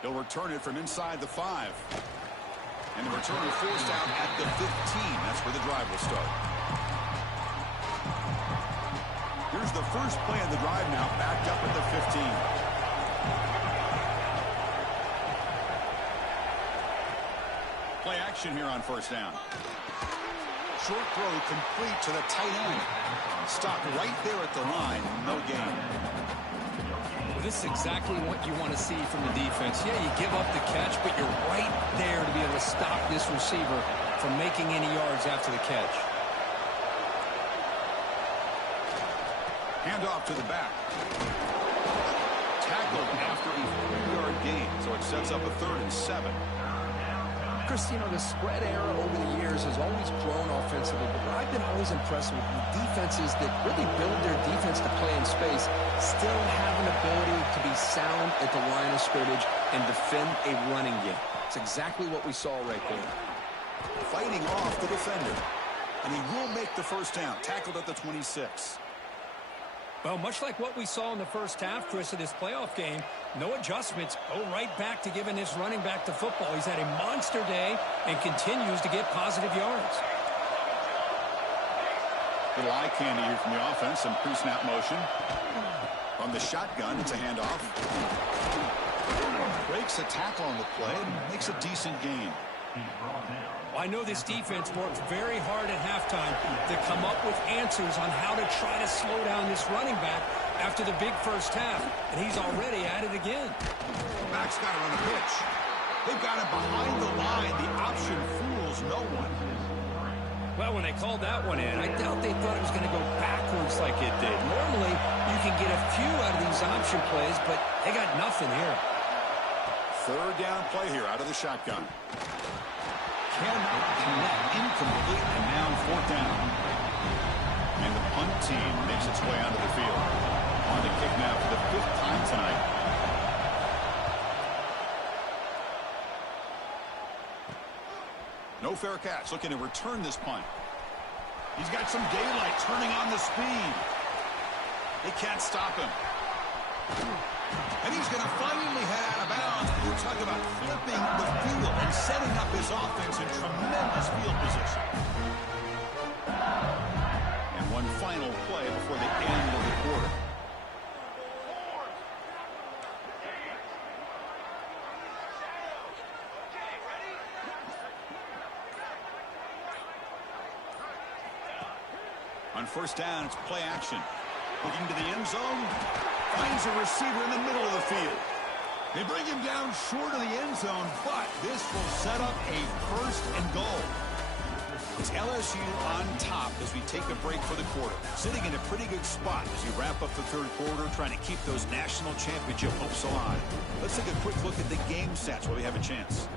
He'll return it from inside the 5. And the return is forced out at the 15. That's where the drive will start. Here's the first play of the drive now, backed up at the 15. Play action here on first down. Short throw complete to the tight end. Stopped right there at the line. No gain. Well, this is exactly what you want to see from the defense. Yeah, you give up the catch, but you're right there to be able to stop this receiver from making any yards after the catch. Handoff to the back. Tackled after a 3-yard gain, so it sets up a 3rd and 7. Chris, you know, the spread era over the years has always grown offensively, but what I've been always impressed with defenses that really build their defense to play in space still have an ability to be sound at the line of scrimmage and defend a running game. It's exactly what we saw right there. Fighting off the defender. And he will make the first down. Tackled at the 26. Well, much like what we saw in the first half, Chris, of this playoff game, no adjustments. Go right back to giving this running back the football. He's had a monster day and continues to get positive yards. Little eye candy here from the offense. Some pre-snap motion. From the shotgun, it's a handoff. Breaks a tackle on the play and makes a decent gain. Well, I know this defense worked very hard at halftime to come up with answers on how to try to slow down this running back after the big first half, and he's already at it again. Back's got it on the pitch. They've got him behind the line. The option fools no one. Well, when they called that one in, I doubt they thought it was going to go backwards like it did. Normally, you can get a few out of these option plays, but they got nothing here. 3rd down play here out of the shotgun. Cannot connect, incomplete, and now 4th down. And the punt team makes its way onto the field. On the kick now for the 5th time tonight. No fair catch, looking to return this punt. He's got some daylight, turning on the speed. They can't stop him. And he's going to finally head out of bounds. We're talking about flipping the field and setting up his offense in tremendous field position. And one final play before the end of the quarter. On first down, it's play action. Looking to the end zone. Finds a receiver in the middle of the field. They bring him down short of the end zone, but this will set up a first and goal. It's LSU on top as we take a break for the quarter. Sitting in a pretty good spot as we wrap up the third quarter, trying to keep those national championship hopes alive. Let's take a quick look at the game stats while we have a chance.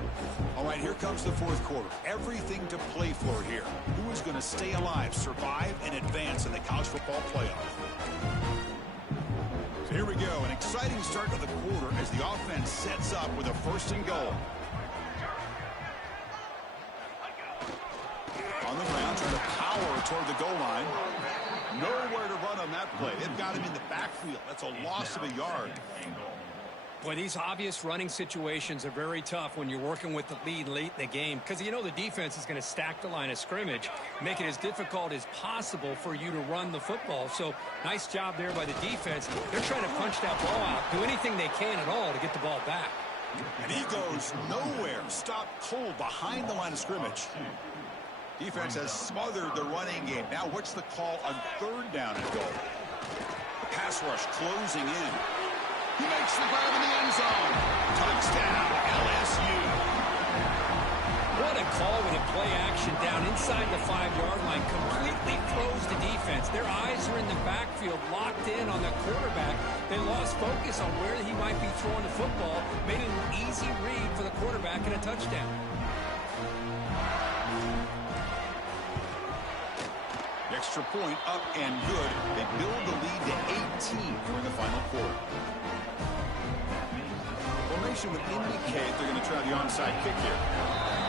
All right, here comes the fourth quarter. Everything to play for here. Who is going to stay alive, survive, and advance in the college football playoff? So here we go. An exciting start to the quarter as the offense sets up with a first and goal. On the ground, trying to power toward the goal line. Nowhere to run on that play. They've got him in the backfield. That's a loss of a yard. Boy, these obvious running situations are very tough when you're working with the lead late in the game because you know the defense is going to stack the line of scrimmage, make it as difficult as possible for you to run the football. So nice job there by the defense. They're trying to punch that ball out, do anything they can at all to get the ball back. And he goes nowhere. Stop cold behind the line of scrimmage. Defense has smothered the running game. Now what's the call on third down and goal? The pass rush closing in. He makes the grab in the end zone. Touchdown, LSU. What a call with a play action down inside the 5-yard line. Completely throws the defense. Their eyes are in the backfield, locked in on the quarterback. They lost focus on where he might be throwing the football. Made it an easy read for the quarterback and a touchdown. Extra point up and good. They build the lead to 18 during the final quarter. Formation would indicate they're going to try the onside kick here.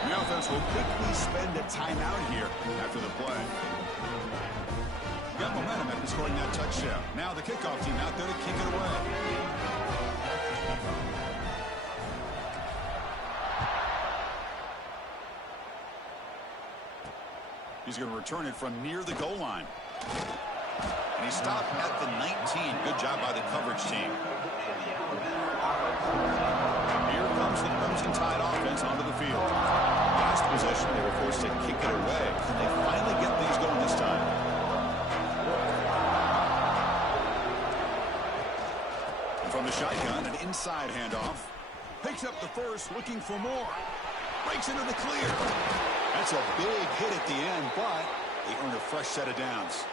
The offense will quickly spend a timeout here after the play. Got momentum after scoring that touchdown. Now the kickoff team out there to kick it away. He's going to return it from near the goal line. And he stopped at the 19. Good job by the coverage team. Here comes the Crimson Tide offense onto the field. Last possession, they were forced to kick it away. Can they finally get things going this time? And from the shotgun, an inside handoff. Picks up the first, looking for more. Breaks into the clear. That's a big hit at the end, but they earn a fresh set of downs.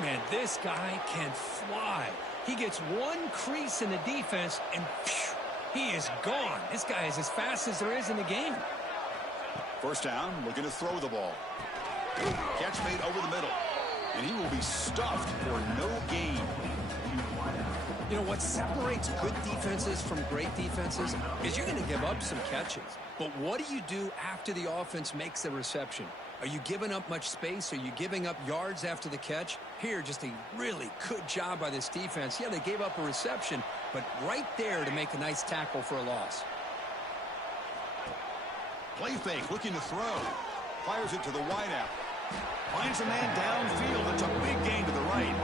Man, this guy can fly. He gets one crease in the defense, and phew, he is gone. This guy is as fast as there is in the game. First down, looking to throw the ball. Catch made over the middle. And he will be stuffed for no gain. You know, what separates good defenses from great defenses is you're going to give up some catches. But what do you do after the offense makes the reception? Are you giving up much space? Are you giving up yards after the catch? Here, just a really good job by this defense. Yeah, they gave up a reception, but right there to make a nice tackle for a loss. Play fake, looking to throw. Fires it to the wideout. Finds a man downfield. It's a big gain to the right.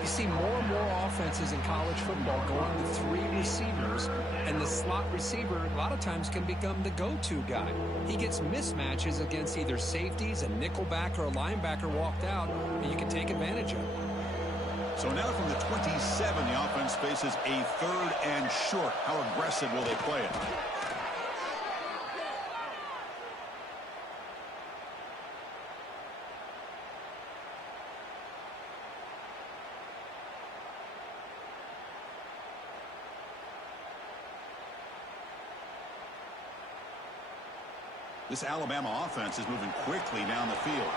You see more and more offenses in college football going with 3 receivers, and the slot receiver a lot of times can become the go-to guy. He gets mismatches against either safeties, a nickelback, or a linebacker walked out, and you can take advantage of it. So now from the 27, the offense faces a third and short. How aggressive will they play it? This Alabama offense is moving quickly down the field.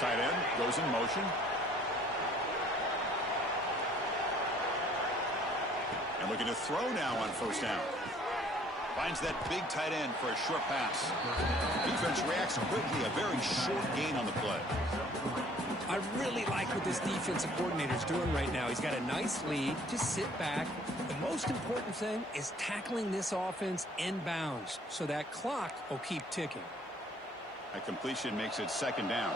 Tight end goes in motion. And looking to throw now on first down. Finds that big tight end for a short pass. Defense reacts quickly. A very short gain on the play. I really like what this defensive coordinator is doing right now. He's got a nice lead. Just sit back. The most important thing is tackling this offense inbounds so that clock will keep ticking. That completion makes it second down.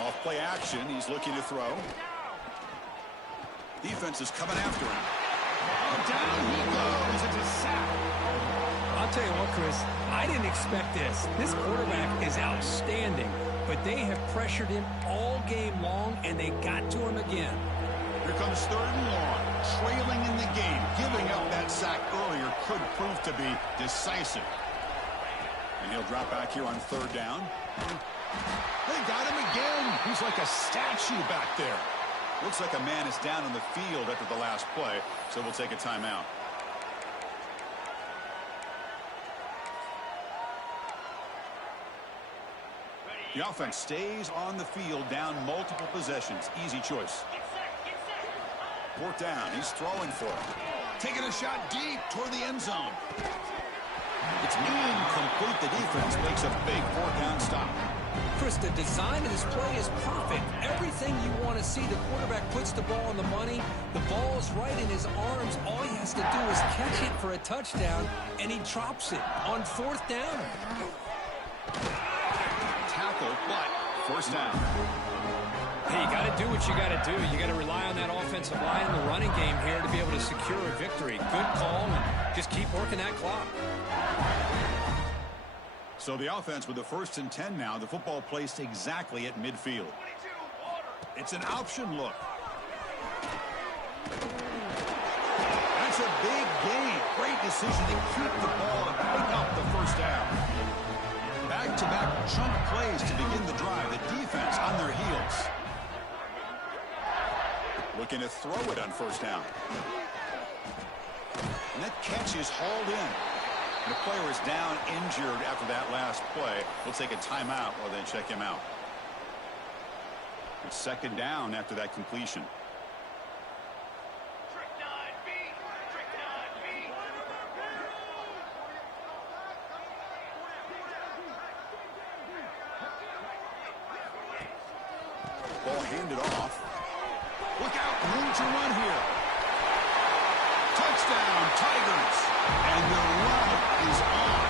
Off play action. He's looking to throw. Defense is coming after him. Oh, down he goes. It's a sack. I'll tell you what, Chris, I didn't expect this. This quarterback is outstanding, but they have pressured him all game long, and they got to him again. Here comes 3rd and long, trailing in the game. Giving up that sack earlier could prove to be decisive. And he'll drop back here on 3rd down. They got him again. He's like a statue back there. Looks like a man is down on the field after the last play, so we'll take a timeout. The offense stays on the field, down multiple possessions. Easy choice. 4th down. He's throwing for it. Taking a shot deep toward the end zone. It's incomplete. The defense makes a big 4th down stop. Chris, the design of this play is perfect. Everything you want to see. The quarterback puts the ball on the money. The ball is right in his arms. All he has to do is catch it for a touchdown, and he drops it on 4th down. Tackle, but 1st down. Hey, you got to do what you got to do. You got to rely on that offensive line in the running game here to be able to secure a victory. Good call, and just keep working that clock. So the offense with the 1st and 10 now. The football placed exactly at midfield. It's an option look. That's a big gain. Great decision to keep the ball and pick up the 1st down. Back-to-back chunk plays to begin the drive. The defense on their heels. Looking to throw it on 1st down. And that catch is hauled in. And the player is down injured after that last play. We'll take a timeout while they check him out. It's 2nd down after that completion. Ball handed off. Look out, room to run here. Touchdown, Tigers. And the run is on.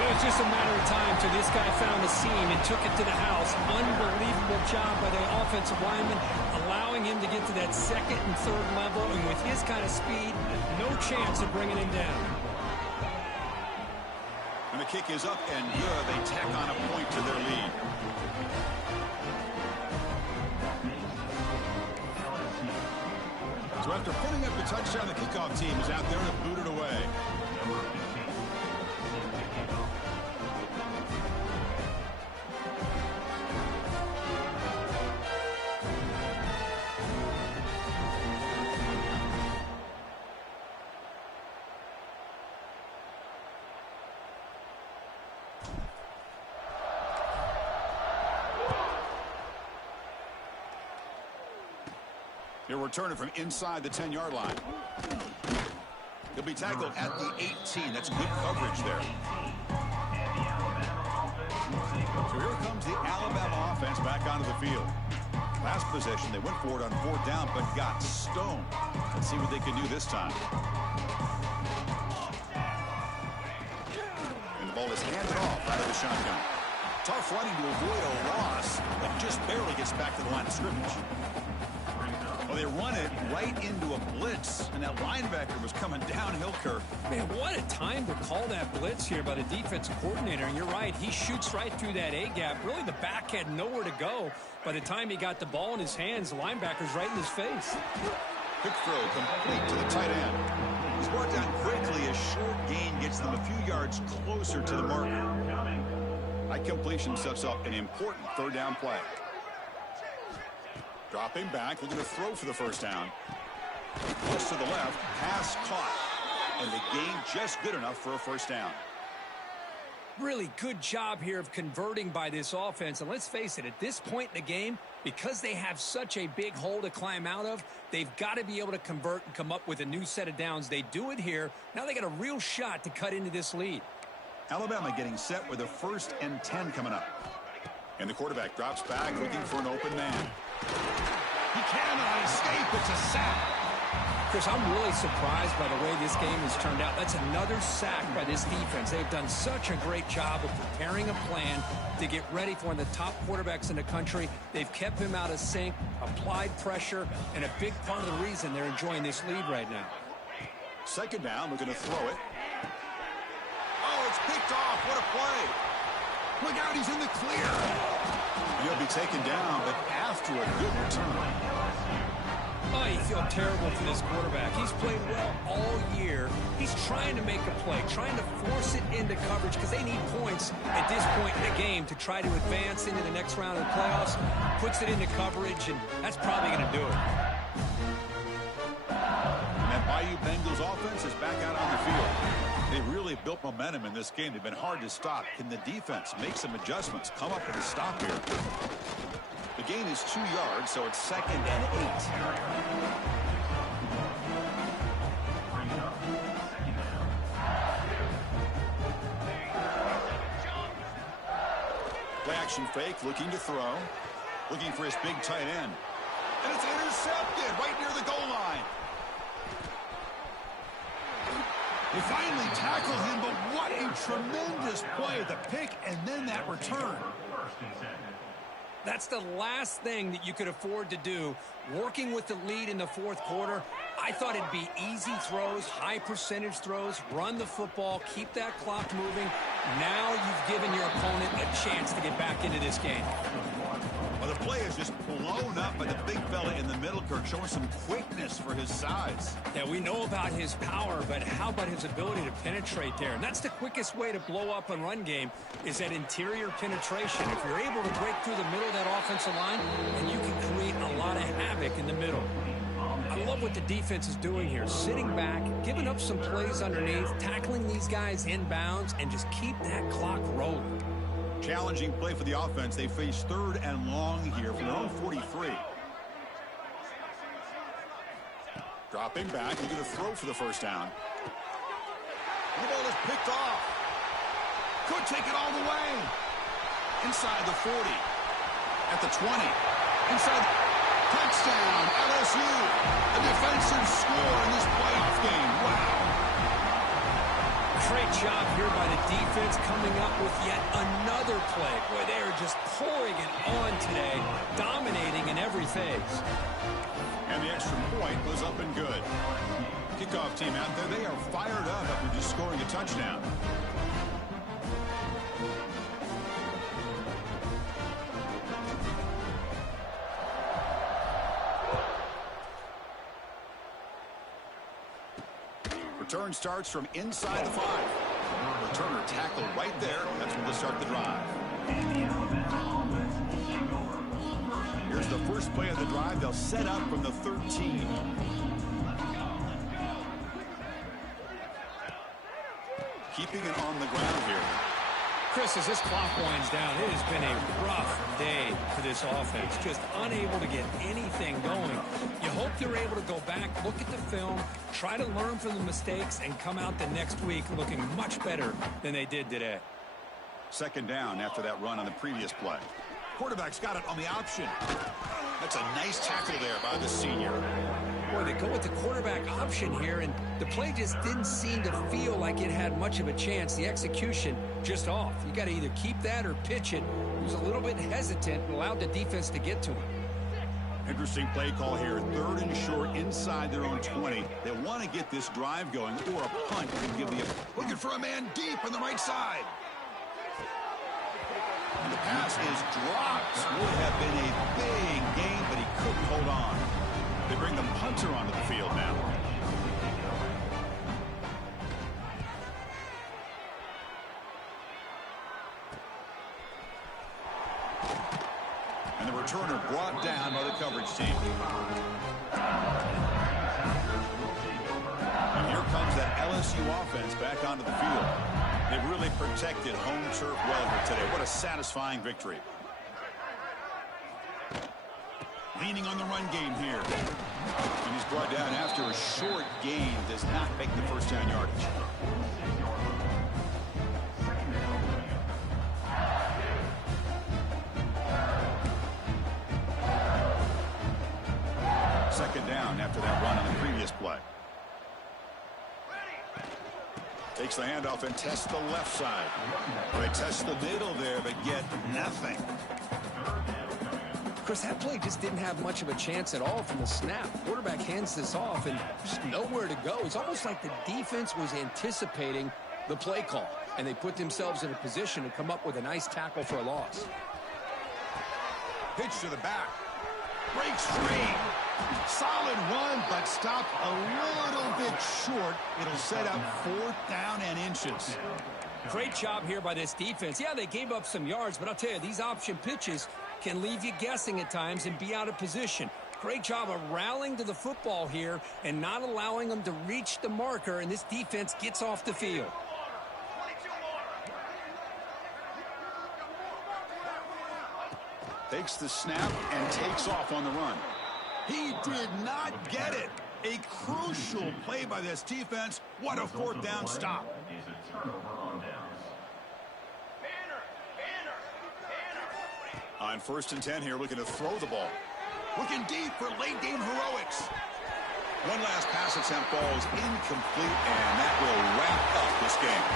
It was just a matter of time till this guy found the seam and took it to the house. Unbelievable job by the offensive lineman, allowing him to get to that 2nd and 3rd level. And with his kind of speed, no chance of bringing him down. And the kick is up and good. They tack on a point to their lead. So after putting up the touchdown, the kickoff team is out there to boot it away. He'll return it from inside the 10-yard line. He'll be tackled at the 18. That's good coverage there. So here comes the Alabama offense back onto the field. Last possession, they went for it on 4th down, but got stoned. Let's see what they can do this time. And the ball is handed off out of the shotgun. Tough running to avoid a loss, but just barely gets back to the line of scrimmage. Well, they run it right into a blitz, and that linebacker was coming downhill, Kirk. Man, what a time to call that blitz here by the defensive coordinator. And you're right, he shoots right through that A-gap. Really, the back had nowhere to go. By the time he got the ball in his hands, the linebacker's right in his face. Quick throw complete to the tight end. He's brought down quickly. A short gain gets them a few yards closer to the marker. That completion sets up an important 3rd down play. Dropping back, looking to throw for the 1st down. Just to the left, pass caught. And the gain just good enough for a 1st down. Really good job here of converting by this offense. And let's face it, at this point in the game, because they have such a big hole to climb out of, they've got to be able to convert and come up with a new set of downs. They do it here. Now they got a real shot to cut into this lead. Alabama getting set with a 1st and 10 coming up. And the quarterback drops back, looking for an open man. He cannot escape. It's a sack. Chris, I'm really surprised by the way this game has turned out. That's another sack by this defense. They've done such a great job of preparing a plan to get ready for one of the top quarterbacks in the country. They've kept him out of sync, applied pressure, and a big part of the reason they're enjoying this lead right now. 2nd down, looking to throw it. picked off. What a play. Look out, he's in the clear. He'll be taken down, but after a good return. Oh, you feel terrible for this quarterback. He's played well all year. He's trying to make a play, trying to force it into coverage because they need points at this point in the game to try to advance into the next round of the playoffs. Puts it into coverage, and that's probably going to do it. And that Bayou Bengals offense is back out on the field. They really built momentum in this game. They've been hard to stop. Can the defense make some adjustments? Come up with a stop here. The gain is 2 yards, so it's 2nd and 8. Play action fake, looking to throw. Looking for his big tight end. And it's intercepted right near the goal line. They finally tackled him, but what a tremendous play. The pick and then that return. That's the last thing that you could afford to do. Working with the lead in the fourth quarter, I thought it'd be easy throws, high percentage throws, run the football, keep that clock moving. Now you've given your opponent a chance to get back into this game. Well, the play is just blown up by the big fella in the middle, Kirk, showing some quickness for his size. Yeah, we know about his power, but how about his ability to penetrate there? And that's the quickest way to blow up a run game is that interior penetration. If you're able to break through the middle of that offensive line, then you can create a lot of havoc in the middle. I love what the defense is doing here. Sitting back, giving up some plays underneath, tackling these guys inbounds, and just keep that clock rolling. Challenging play for the offense. They face 3rd and long here from their own 43. Dropping back, looking to throw for the first down. The ball is picked off. Could take it all the way. Inside the 40. At the 20. Inside. Touchdown, LSU. A defensive score in this playoff game. Wow. Great job here by the defense coming up with yet another play. Boy, they are just pouring it on today, dominating in every phase. And the extra point was up and good. Kickoff team out there, they are fired up after just scoring a touchdown. Return starts from inside the 5. Returner tackled right there. That's when they'll start the drive. Here's the first play of the drive. They'll set up from the 13. Keeping it on the ground here. Chris, as this clock winds down, it has been a rough day for this offense. Just unable to get anything going. You hope they're able to go back, look at the film, try to learn from the mistakes, and come out the next week looking much better than they did today. 2nd down after that run on the previous play. Quarterback's got it on the option. That's a nice tackle there by the senior. Boy, they go with the quarterback option here, and the play just didn't seem to feel like it had much of a chance. The execution just off. You got to either keep that or pitch it. He was a little bit hesitant and allowed the defense to get to him. Interesting play call here. 3rd and short inside their own 20. They want to get this drive going, or a punt can give the... Looking for a man deep on the right side. And the pass is dropped. Would have been a big gain, but he couldn't hold on. They bring the punter onto the field now. And the returner brought down by the coverage team. And here comes that LSU offense back onto the field. They've really protected home turf well here today. What a satisfying victory. Leaning on the run game here. And he's brought down after a short gain. Does not make the first down yardage. Second down after that run on the previous play. Takes the handoff and tests the left side. They test the middle there, but get nothing. Chris, that play just didn't have much of a chance at all from the snap. Quarterback hands this off and just nowhere to go. It's almost like the defense was anticipating the play call. and they put themselves in a position to come up with a nice tackle for a loss. Pitch to the back. Breaks free. Solid run, but stopped a little bit short. It'll set up 4th down and inches. Great job here by this defense. Yeah, they gave up some yards, but I'll tell you, these option pitches can leave you guessing at times and be out of position. Great job of rallying to the football here and not allowing them to reach the marker, and this defense gets off the field. Takes the snap and takes off on the run. He did not get it. A crucial play by this defense. What a 4th down stop. On 1st and 10 here, looking to throw the ball. Looking deep for late game heroics. One last pass attempt falls incomplete, and that will wrap up this game.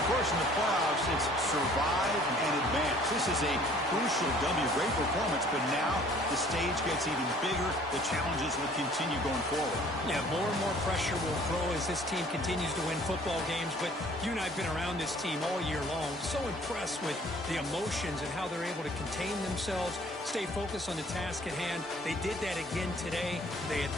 Of course, in the playoffs, it's survive and advance. This is a crucial W. Great performance, but now the stage gets even bigger. The challenges will continue going forward. Yeah, more and more pressure will grow as this team continues to win football games, but you and I have been around this team all year long. So impressed with the emotions and how they're able to contain themselves, stay focused on the task at hand. They did that again today. They advanced.